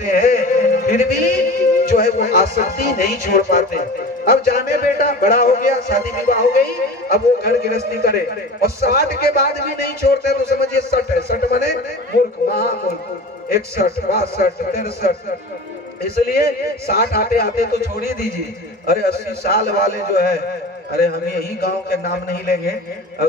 हैं, फिर भी जो है वो आसक्ति नहीं छोड़ पाते। अब जाने बेटा बड़ा हो गया, शादी विवाह हो गई, अब वो घर गृहस्थी करे और 60 के बाद भी नहीं छोड़ते तो समझिए 60 है। 60 माने मूर्ख, महामूर्ख। 61, 62, 63, इसलिए 60 आते आते तो छोड़ ही दीजिए। अरे 80 साल वाले जो है, अरे हम यही गांव के नाम नहीं लेंगे,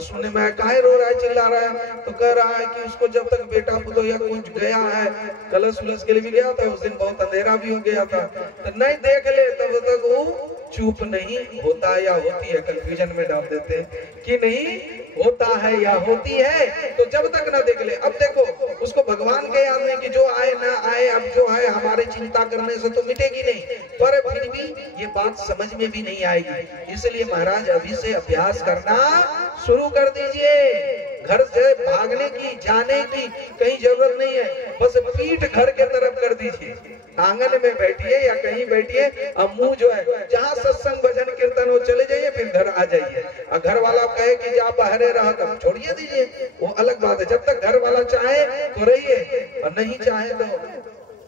सुनने में काहे रो रहा है, चिल्ला रहा है, तो कह रहा है कि उसको जब तक बेटा पुतोया कुछ गया है, कलश उलस के लिए भी गया था, उस दिन बहुत अंधेरा भी हो गया था, तो नहीं देख ले तब तक वो चुप नहीं होता या होती है। कंफ्यूजन में डाल देते हैं कि नहीं होता है या होती है, तो जब तक ना देख ले। अब देखो उसको भगवान के याद नहीं कि जो आए ना आए, अब जो है हमारे चिंता करने से तो मिटेगी नहीं, पर फिर भी ये बात समझ में भी नहीं आएगी। इसलिए महाराज अभी से अभ्यास करना शुरू कर दीजिए। घर से भागने की, जाने की कहीं जरूरत नहीं है, बस पीठ घर के तरफ कर दीजिए। आंगन में बैठिए या कहीं बैठिए, अब मुंह जो है जहाँ सत्संग भजन कीर्तन हो चले जाइए, फिर घर आ जाइए। और घर वाला कहे कि जा बहरे रहा, तब छोड़िए दीजिए, वो अलग बात है। जब तक घर वाला चाहे तो रहिए और नहीं चाहे तो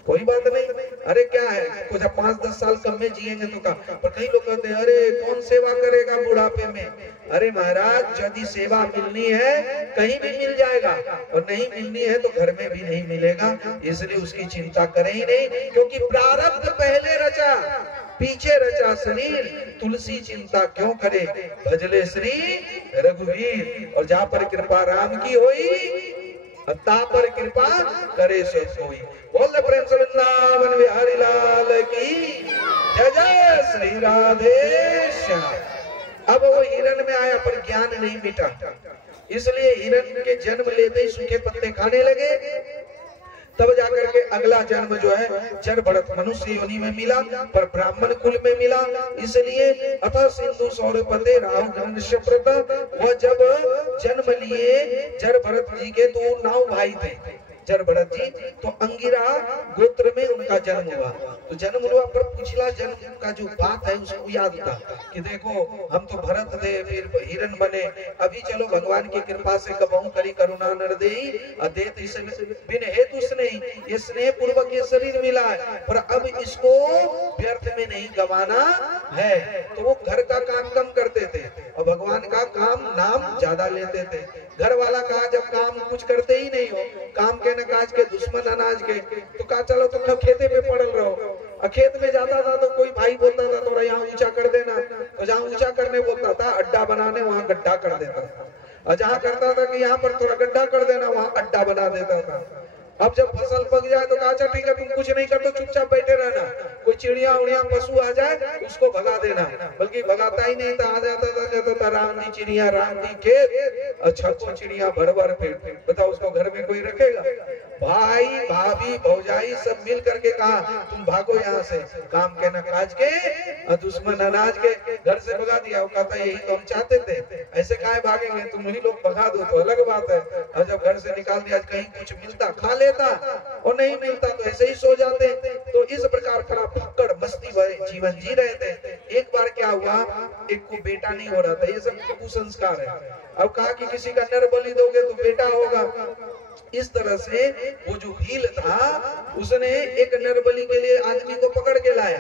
कोई बात नहीं। अरे क्या है, कुछ 5-10 साल कम में जिएंगे तो का, पर कई लोग कहते हैं अरे कौन सेवा करेगा बुढ़ापे में। अरे महाराज यदि सेवा मिलनी है कहीं भी मिल जाएगा, और नहीं मिलनी है तो घर में भी नहीं मिलेगा, इसलिए उसकी चिंता करें ही नहीं, क्योंकि प्रारब्ध पहले रचा पीछे रचा शरीर, तुलसी चिंता क्यों करे, भजले श्री रघुवीर। और जहाँ पर कृपा राम की होई, ता पर कृपा करे सो कोई। बोल प्रेम से वृंदावन बिहारी लाल की जय जय श्री राधे श्याम। अब वो हिरण में आया पर ज्ञान नहीं मिटा, इसलिए हिरण के जन्म लेते ही सूखे पत्ते खाने लगे। तब जाकर के अगला जन्म जो है जड़ भरत मनुष्य योनि में मिला, पर ब्राह्मण कुल में मिला। इसलिए अतः सिंधु सौरपते राहु घनश्यप्रत, वह जब जन्म लिए जड़ भरत जी के, तो 9 भाई थे जड़ भरत जी, तो अंगिरा गोत्र में उनका जन्म हुआ। तो जन्म हुआ पर पिछला जन्म का जो बात है उसको याद था कि देखो हम तो भरत थे, फिर हिरण बने, अभी चलो भगवान की कृपा से कबहू करी करुणा नरदेई अदेत बिन हेतु स्नेह, ये स्नेह पूर्वक ये शरीर मिला है, पर अब इसको व्यर्थ में नहीं गवाना है। तो वो घर का काम कम करते थे और भगवान का काम नाम ज्यादा लेते थे। घर वाला कहा जब काम कुछ करते ही नहीं हो, काम के न काज के दुश्मन अनाज के, तो कहा चलो तुम खेते पे पड़ल रहो। खेत में जाता था तो कोई भाई बोलता था थोड़ा यहाँ ऊंचा कर देना, तो जहाँ ऊंचा करने बोलता था अड्डा बनाने, वहाँ गड्ढा कर देता था। और जहाँ करता था कि यहाँ पर थोड़ा गड्ढा कर देना, वहाँ अड्डा बना देता था। अब जब फसल पक जाए तो कहा अच्छा ठीक है तुम कुछ नहीं कर, तो चुपचाप बैठे रहना, कोई चिड़िया उड़िया पशु आ जाए उसको भगा देना, बल्कि भगाता ही नहीं था, आ जाता था, कहता था राम दी चिड़िया राम दी खेत, अच्छा तो चिड़िया भर भर पेट, बताओ उसको घर में कोई रखेगा। भाई भाभी भौजाई सब मिल करके कहा तुम भागो यहाँ से, काम के न काज के दुश्मन अनाज के, घर से भगा दिया। वो कहता यही तो हम चाहते थे, ऐसे काहे भागेंगे, तुम ही लोग भगा दो तो अलग बात है। और जब घर से निकाल दिया, कहीं कुछ मिलता खा लेता और नहीं मिलता तो ऐसे ही सो जाते। तो इस प्रकार का फक्कड़ मस्ती भरे जीवन जी रहे थे। एक बार क्या हुआ, एक को बेटा नहीं हो रहा था, ये सब कुसंस्कार है। अब कहा कि किसी का नर बलि दोगे तो बेटा होगा। इस तरह से वो जो भील था उसने एक नर बलि के लिए आदमी को पकड़ के लाया,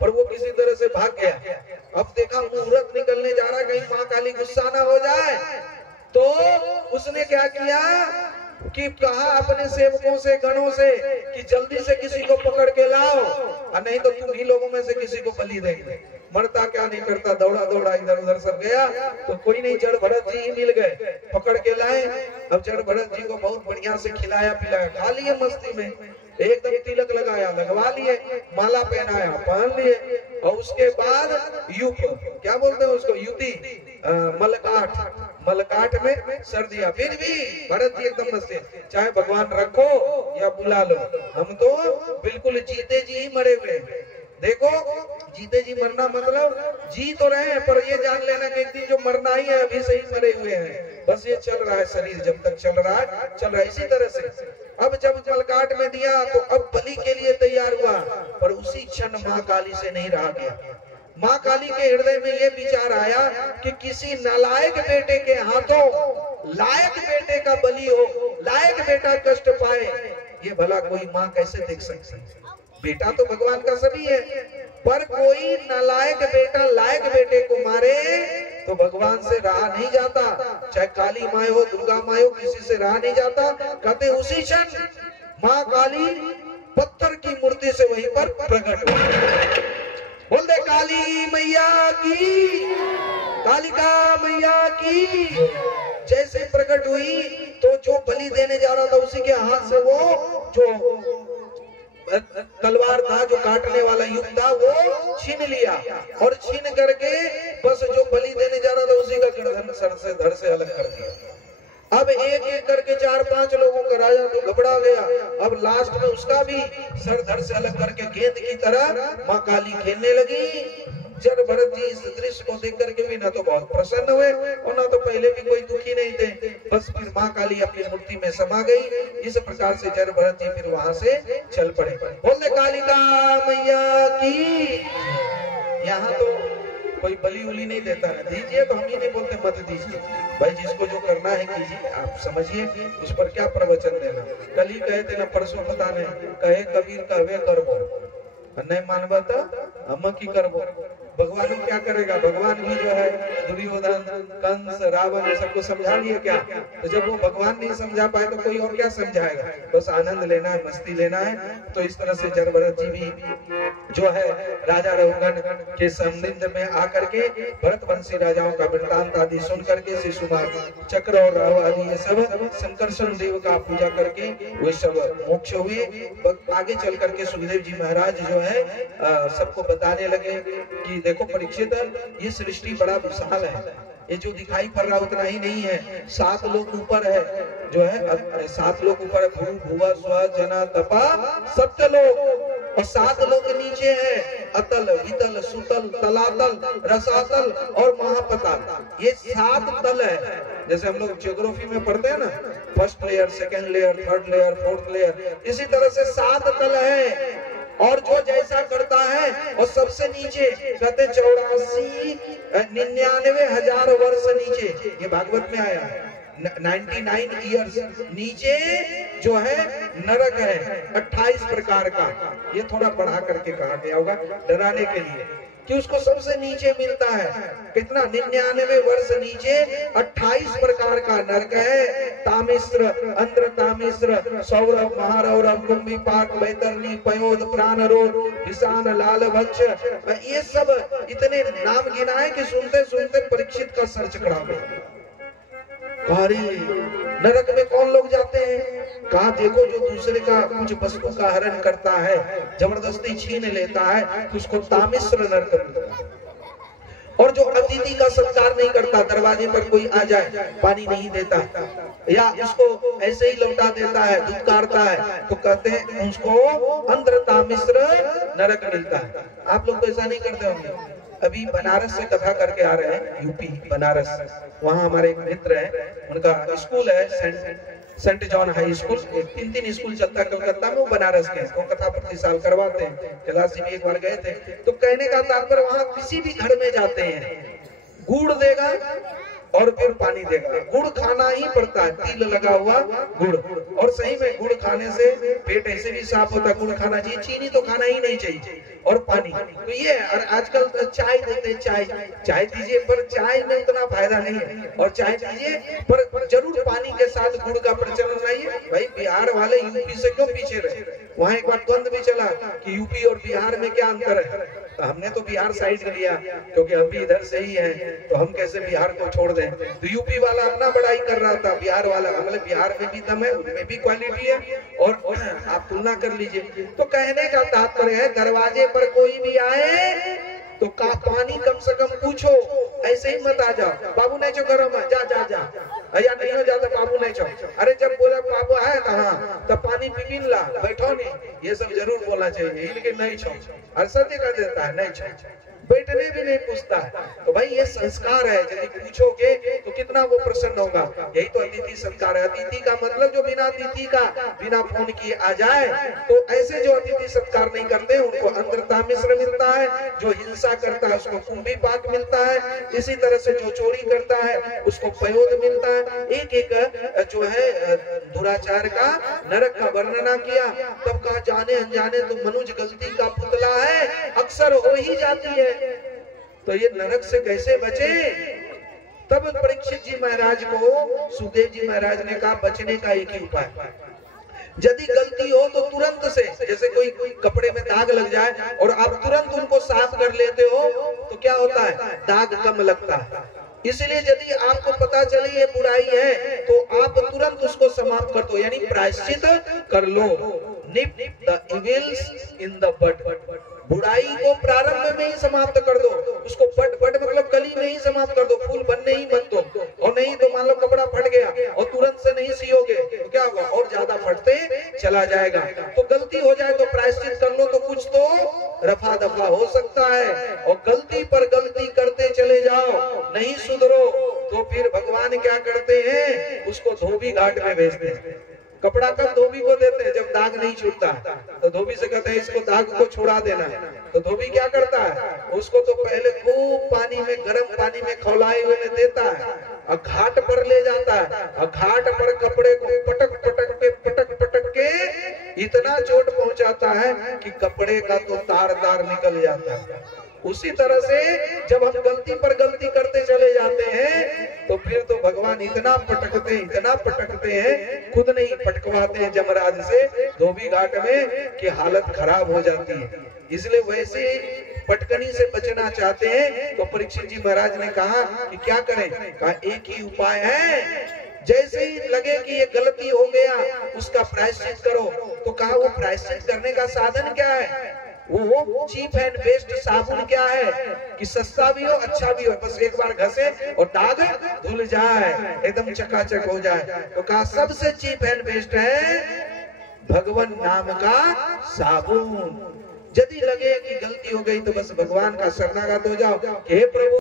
पर वो किसी तरह से भाग गया। अब देखा मुहूर्त निकलने जा रहा, कहीं माँ काली गुस्सा ना हो जाए, तो उसने क्या किया कि कहा अपने सेवकों से गणों से कि जल्दी से किसी को पकड़ के लाओ, और नहीं तो तुम ही लोगों में से किसी को बलि देंगे। मरता क्या नहीं करता, दौड़ा दौड़ा इधर उधर सब गया, तो कोई नहीं, जड़ भरत जी ही मिल गए, पकड़ के लाए। अब जड़ भरत जी को बहुत बढ़िया से खिलाया पिलाया, खा लिए मस्ती में, एकदम तिलक लगाया लगवा लिए, माला पहनाया पहन लिए, और उसके बाद युग क्या बोलते हैं उसको, युति मलकाट में सर दिया। फिर भी भरत जी एकदम मस्ती, चाहे भगवान रखो या बुला लो, हम तो बिल्कुल जीते जी ही मरे हुए। देखो जीते जी मरना मतलब जी तो रहे हैं, पर ये जान लेना कि एक दिन जो मरना ही है, अभी से ही मरे हुए हैं, बस ये चल रहा है शरीर, जब तक चल रहा है। इसी तरह से अब जब मलकाट में दिया तो अब बलि के लिए तैयार हुआ, पर उसी क्षण माँ काली से नहीं रहा गया। माँ काली के हृदय में ये विचार आया कि किसी नालायक बेटे के हाथों लायक बेटे का बलि हो, लायक बेटा कष्ट पाए, ये भला कोई माँ कैसे देख सकती है? बेटा तो भगवान का सभी है, पर कोई नालायक बेटा लायक बेटे को मारे तो भगवान से रहा नहीं जाता। चाहे काली माँ हो, दुर्गा माँ हो, किसी से रहा नहीं जाता। कहते उसी क्षण माँ काली पत्थर की मूर्ति से वहीं पर प्रकट हुई। बोल दे काली मैया की, कालिका मैया की। जैसे प्रकट हुई तो जो बलि देने जा रहा था उसी के हाथ से वो जो तलवार था, जो काटने वाला युग था, वो छीन लिया और छीन करके बस जो बलि देने जा रहा था उसी का गर्दन सर से धड़ से अलग कर दिया। अब एक एक करके 4-5 लोगों का राजा तो घबरा गया। अब लास्ट में उसका भी सर धड़ से अलग करके गेंद की तरह माँ काली खेलने लगी। जब भरत जी इस दृश्य को देख करके भी ना तो बहुत प्रसन्न हुए और ना तो पहले भी कोई दुखी नहीं थे। बस फिर माँ काली अपनी मूर्ति में समा गई। इस प्रकार से जब भरत जी फिर वहां से चल पड़े। बोले कालिका मैया की। यहाँ तो कोई बलि उली नहीं देता है, दीजिए तो हम ही नहीं बोलते मत दीजिए भाई, जिसको जो करना है कीजिए। आप समझिए उस पर क्या प्रवचन देना। कल ही कहे थे ना, परसों पता नहीं, कहे कबीर कहवे करबो, नहीं मानवा तो हम की करबो। भगवान क्या करेगा? भगवान भी जो है दुर्योधन, कंस, रावण सबको समझा लिया क्या? तो जब वो भगवान नहीं समझा पाए तो कोई और क्या समझाएगा? बस आनंद लेना है, मस्ती लेना है। तो इस तरह से जरभरत जी भी जो है राजा रघुगण के संबंध में आकर के भरतवंशी राजाओं का वृत्तांत आदि सुन करके शिशुपाल चक्र और राव आदि ये सब संकर्षण देव का पूजा करके वे सब मोक्ष हुए। आगे चल करके सुखदेव जी महाराज जो है सबको बताने लगे कि देखो परीक्षित, ये सृष्टि बड़ा विशाल है। ये जो दिखाई पड़ रहा उतना ही नहीं है। 7 लोग ऊपर है, जो है 7 लोग ऊपर, भू भुवा स्व जना तपा सत्यलोक, और 7 लोग नीचे है, अतल वितल सुतल तलातल रसातल और महापताल। ये 7 तल है। जैसे हम लोग ज्योग्राफी में पढ़ते हैं ना, first layer, second layer, third layer, fourth layer, इसी तरह से 7 तल है। और जो जैसा करता है और सबसे नीचे कहते 84,99,000 वर्ष नीचे, ये भागवत में आया है। 99 ईयर्स नीचे जो है नरक है 28 प्रकार का। ये थोड़ा बढ़ा करके कहा गया होगा डराने के लिए कि उसको सबसे नीचे मिलता है। कितना? 99 वर्ष नीचे 28 प्रकार का नरक है। तामिश्र, अंध्र तामिश्र, सौरभ, महारौरभ, कुंभी पाक, बैतरणी, पयोद, प्राणरोध, विषान, लाल भक्ष, ये सब इतने नाम गिना है कि सुनते सुनते परीक्षित का सर चकरा गया। अरे नरक में कौन लोग जाते हैं? कहा देखो जो दूसरे का कुछ वस्तु का हरण करता है, जबरदस्ती छीन लेता है, तो उसको तामिश्र नरक मिलता है। और जो अतिथि का सत्कार नहीं करता, दरवाजे पर कोई आ जाए पानी नहीं देता या उसको ऐसे ही लौटा देता है, दुत्कारता है, तो कहते हैं उसको अंध्र तामिश्र नरक मिलता है। आप लोग तो ऐसा नहीं करते होंगे। अभी बनारस से कथा करके आ रहे हैं, यूपी बनारस। वहाँ हमारे एक मित्र हैं, उनका स्कूल है Saint John high school. 3 school चलता है कलकत्ता में, वो बनारस के, वो कथा प्रति साल करवाते हैं। कैलाश जी भी एक बार गए थे। तो कहने का तात्पर्य, वहाँ किसी भी घर में जाते हैं, गुड़ देगा और फिर पानी देगा। गुड़ खाना ही पड़ता है, तिल लगा हुआ गुड़। और सही में गुड़ खाने से पेट ऐसे भी साफ होता है, गुड़ खाना चाहिए। चीनी तो खाना ही नहीं चाहिए, और पानी तो ये। और आजकल तो चाय देते हैं, चाय दीजिए, पर चाय में उतना फायदा नहीं है। और चाय दीजिए पर जरूर पानी के साथ गुड़ का प्रचलन रहिए। भाई बिहार वाले यूपी से क्यों पीछे रहे? वहाँ एक बार द्वंद भी चला कि यूपी और बिहार में क्या अंतर है। तो हमने तो बिहार साइड लिया क्योंकि हम भी इधर से ही हैं, तो हम कैसे बिहार को छोड़ दें। तो यूपी वाला अपना बड़ाई कर रहा था, बिहार वाला मतलब बिहार में भी दम है, उनमें भी क्वालिटी है, और आप तुलना कर लीजिए। तो कहने का तात्पर्य है, दरवाजे पर कोई भी आए तो का पानी कम से कम पूछो, ऐसे ही मत आ जाओ। बाबू नहीं चो करो, जा जा जा, या नहीं हो जाता बाबू नहीं चो। अरे जब बोला बाबू है तो हाँ, तब पानी पी ला, बैठो नहीं, ये सब जरूर बोलना चाहिए। लेकिन नहीं छो, हर सत्य कर देता है नहीं छो, बैठने भी नहीं पूछता है। तो भाई ये संस्कार है, यदि पूछोगे तो कितना वो प्रसन्न होगा। यही तो अतिथि सत्कार है। अतिथि का मतलब जो बिना अतिथि का बिना फोन किए आ जाए, तो ऐसे जो अतिथि सत्कार नहीं करते उनको अंतरता मिश्र मिलता है, जो हिंसा करता है उसको कुंभी पाक मिलता है, इसी तरह से जो चोरी करता है उसको पयोद मिलता है। एक एक जो है दुराचार का नरक का वर्णना किया। तब कहा जाने अनजाने तो मनुष्य गलती का पुतला है, अक्सर हो ही जाती है, तो ये नरक से कैसे बचे। तब परीक्षित जी महाराज को सुखदेव जी महाराज ने कहा बचने का एक ही उपाय, यदि गलती हो तो तुरंत से, जैसे कोई कपड़े में दाग लग जाए और आप तुरंत उनको साफ कर लेते हो तो क्या होता है, दाग कम लगता है। इसलिए यदि आपको पता चले ये बुराई है तो आप तुरंत उसको समाप्त कर दो, यानी प्रायश्चित कर लो। Nip the evils in the bud, बुराई को प्रारंभ में ही समाप्त कर दो, उसको बड मतलब कली में ही समाप्त कर दो, फूल बनने ही मत दो। और नहीं तो मान लो कपड़ा फट गया और तुरंत से नहीं सियोगे तो क्या होगा, और ज्यादा फटते चला जाएगा। तो गलती हो जाए तो प्रायश्चित कर लो, तो कुछ तो रफा दफा हो सकता है। और गलती पर गलती करते चले जाओ, नहीं सुधरो तो फिर भगवान क्या करते हैं, उसको धोबी घाट में भेजते हैं। कपड़ा कब धोबी को देते हैं, जब दाग नहीं छूटता, तो धोबी से कहते हैं इसको दाग को छुड़ा देना है। तो धोबी क्या करता है, उसको तो पहले खूब पानी में, गर्म पानी में खौलाए हुए में देता है और घाट पर ले जाता है, और घाट पर कपड़े को पटक पटक के इतना चोट पहुंचाता है कि कपड़े का तो तार निकल जाता है। उसी तरह से जब हम गलती पर गलती करते चले जाते हैं तो फिर तो भगवान इतना पटकते हैं, खुद नहीं पटकवाते हैं जमराज से धोबी घाट में, कि हालत खराब हो जाती है। इसलिए वैसे पटकनी से बचना चाहते हैं तो परीक्षित जी महाराज ने कहा कि क्या करें, कहा एक ही उपाय है, जैसे ही लगे कि ये गलती हो गया उसका प्रायश्चित करो। तो कहा वो प्रायश्चित करने का साधन क्या है, वो चीप एंड बेस्ट साबुन क्या है कि सस्ता भी हो अच्छा भी हो, बस एक बार घसे और दाग धुल जाए, एकदम चकाचक हो जाए। तो कहा सबसे चीप एंड बेस्ट है भगवान नाम का साबुन। यदि लगे कि गलती हो गई तो बस भगवान का शरणागत हो जाओ, हे प्रभु